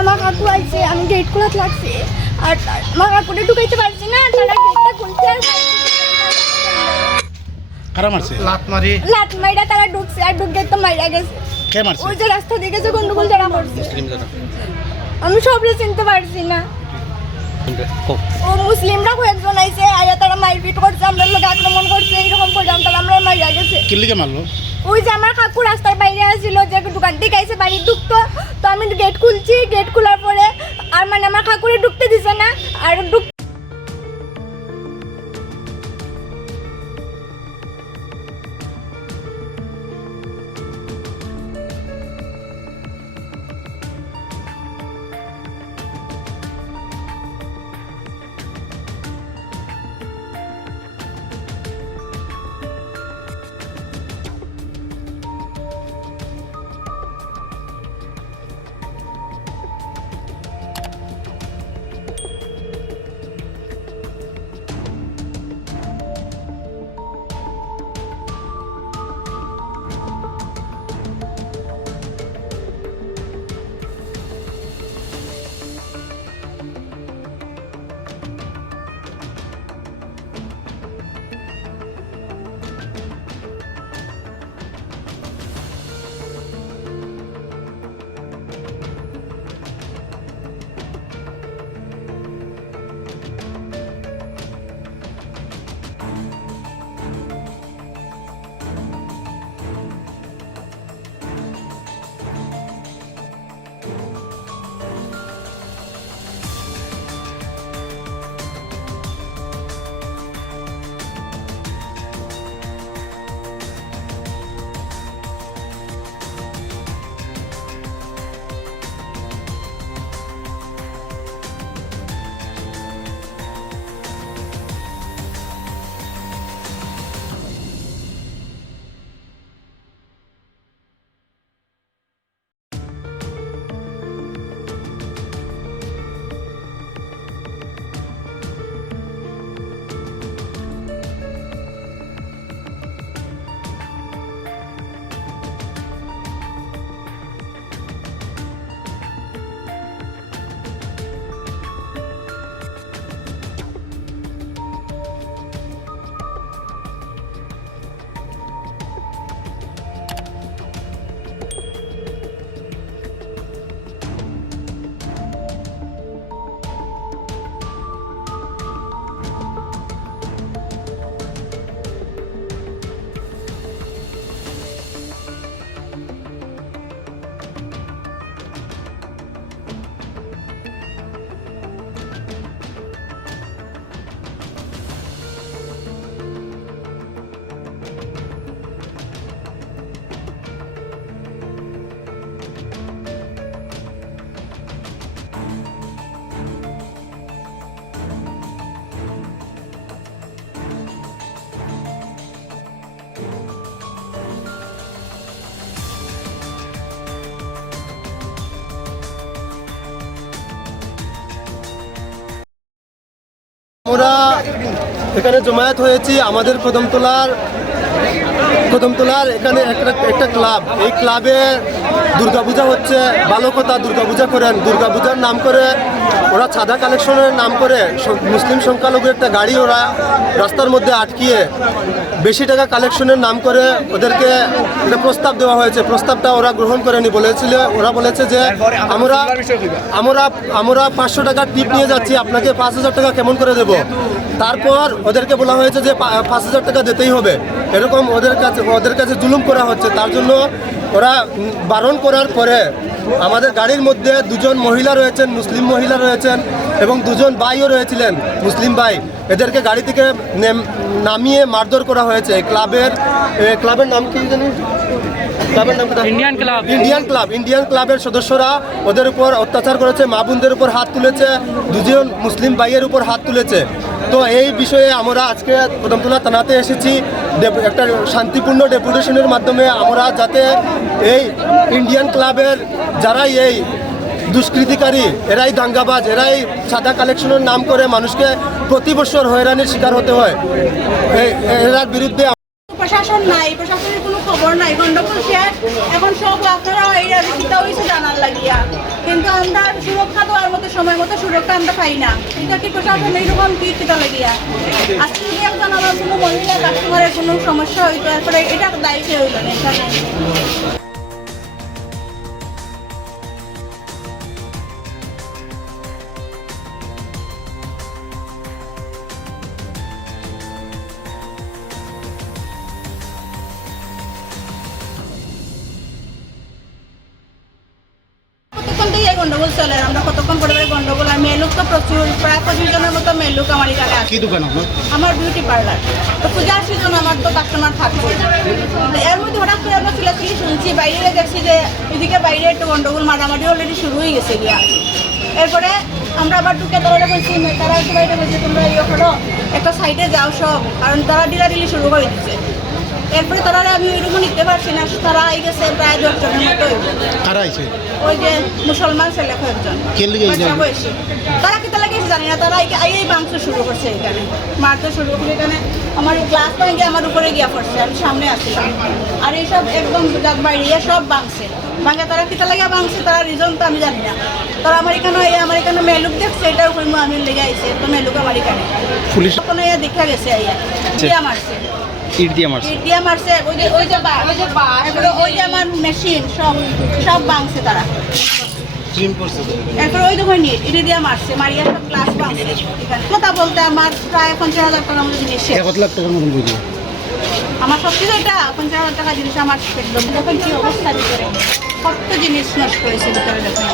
আমার কাকু আইছে, আমি গেট খোলা লাগছে আর আমার কাকুরে ঢুকাইতে পারছি না, তারা গেটটা খুলতে আর কারা মারছে? লাত মাইরা তারা ঢুকছে আর ঢুকে তো মাইরা গেছে। কে মারছে? ওই যে রাস্তা দিকে যে গন্ডগোল যারা করছে, আমি সবরে চিনতে পারছি না। ও মুসলিমরা কয়েকজন আইছে, আয়া তারা মারপিট করছে, আমরা লোক আক্রমণ করছে, এইরকম করলাম, তারা আমরা মাইরা গেছে। কি লিগে মারলো? ওই যে আমার কাকু রাস্তার বাইরে আসছিল, যে দোকান থেকে আইসে বাড়ি ঢুকতো, তো আমি গেট খুলছি, গেট খোলার পরে আর মানে আমার কাকুরে ঢুকতে দিছে না আর আমরা এখানে জমায়েত হয়েছি আমাদের কদমতলার এখানে একটা ক্লাব। এই ক্লাবে দুর্গাপূজা হচ্ছে, ভালো কথা, দুর্গাপূজা করেন। দুর্গাপূজার নাম করে ওরা চাঁদা কালেকশনের নাম করে মুসলিম সংখ্যালঘু একটা গাড়ি ওরা রাস্তার মধ্যে আটকিয়ে বেশি টাকা কালেকশনের নাম করে ওদেরকে একটা প্রস্তাব দেওয়া হয়েছে। প্রস্তাবটা ওরা গ্রহণ করেনি, ওরা বলেছে যে আমরা 500 টাকা টিপ নিয়ে যাচ্ছি, আপনাকে 5000 টাকা কেমন করে দেব। তারপর ওদেরকে বলা হয়েছে যে 5000 টাকা দিতেই হবে, এরকম ওদের কাছে জুলুম করা হচ্ছে। তার জন্য ওরা বারণ করার পরে আমাদের গাড়ির মধ্যে দুজন মহিলা রয়েছেন, মুসলিম মহিলা রয়েছেন, এবং দুজন ভাইও রয়েছিলেন মুসলিম ভাই। এদেরকে গাড়ি থেকে নামিয়ে মারধর করা হয়েছে। ক্লাবের নাম কি জানি? ইন্ডিয়ান ক্লাবের সদস্যরা ওদের উপর অত্যাচার করেছে, মা বোনদের উপর হাত তুলেছে, দুজন মুসলিম ভাইয়ের উপর হাত তুলেছে। তো এই বিষয়ে আমরা আজকে কদমতলা থানাতে এসেছি একটা শান্তিপূর্ণ ডেপুটেশনের মাধ্যমে, আমরা যাতে এই ইন্ডিয়ান ক্লাবের যারাই এই দুষ্কৃতিকারী, এরাই দাঙ্গাবাজ, এরাই চাঁদা কালেকশনের নাম করে মানুষকে প্রতি বছর হয়রানির শিকার হতে হয়, এরার বিরুদ্ধে প্রশাসন নাই, প্রশাসনের কোনো খবর নাই। গন্ডগোল শেষ, এখন সব আপনারা এইটা হয়েছে জানার লাগিয়া, কিন্তু আমরা সময় মতো সুরক্ষা আমরা পাই না। এটা কি প্রশাসন এইরকম কি কিতা লাগিয়া আজকে যদি একজন আমার কোনো মহিলা কাস্টমারের কোনো সমস্যা হইতো তারপরে এটা দায়ী কে হইল না এখানে। কতক্ষণ থেকে এই গন্ডগোল চলে, আর আমরা কতক্ষণ করে গন্ডগোল, আর মেয়ে তো প্রচুর, প্রায় 25 জনের মতো মেয়ে লোক আমার এখানে আছে। কি দোকান আপনার? আমার বিউটি পার্লার। তো পূজার সিজন আমার তো কাস্টমার থাকবে। এর মধ্যে হঠাৎ করে আমরা চিলাচিলি শুনছি, বাইরে দেখছি যে এদিকে বাইরে একটু গন্ডগোল মারামারি অলরেডি শুরু হয়ে গেছে গিয়া। এরপরে আমরা আবার ঢুকে তারা বলছি, তারা একটু বাইরে বলছে তোমরা ইয়ে করো, একটা সাইডে যাও সব, কারণ তারা ডিলাডিলি শুরু করে দিচ্ছে। এরপরে তারা আমি ওইরকম নিতে পারছি না, তারা আই গেছে প্রায় 10 জনের মতো। কারা আইছে? ওই যে মুসলমান ছেলে কয়েকজন কে লিগে এই বাচ্চা বয়সী। তারা কিতা লাগিয়েছে জানি না, তারা এই মাংস শুরু করছে এখানে, মারতে শুরু করে এখানে আমার গ্লাস ভেঙে আমার উপরে গিয়া পড়ছে, আমি সামনে আসছিলাম। আর এইসব একদম বাইরে সব ভাঙছে, ভাঙে তারা কিতা লাগিয়া ভাঙছে, তারা রিজন তো আমি জানি না। তারা আমার এখানে মেলুক দেখছে, এটার উপর আমি লেগে আইছে, তো মেলুক আমার এখানে পুলিশ কোনো দেখা গেছে আইয়া দিয়া মারছে, ইট দিয়ে মারছে। ইট দিয়া মারছে। ওই যে আমার মেশিন সব ভাঙছে তারা। এরপর ওই দোকান নিয়ে এটা দিয়ে মারছে, মারিয়া সব গ্লাস ভাঙছে। কথা বলতে আমার প্রায় 50,000 টাকার মতো জিনিস শেষ। 1 লাখ টাকার মতন বুঝি। আমার সবকিছু এটা 50,000 টাকা জিনিস আমার একদম, যখন কি অবস্থা ভিতরে কত জিনিস নষ্ট হয়েছে ভিতরে দেখুন।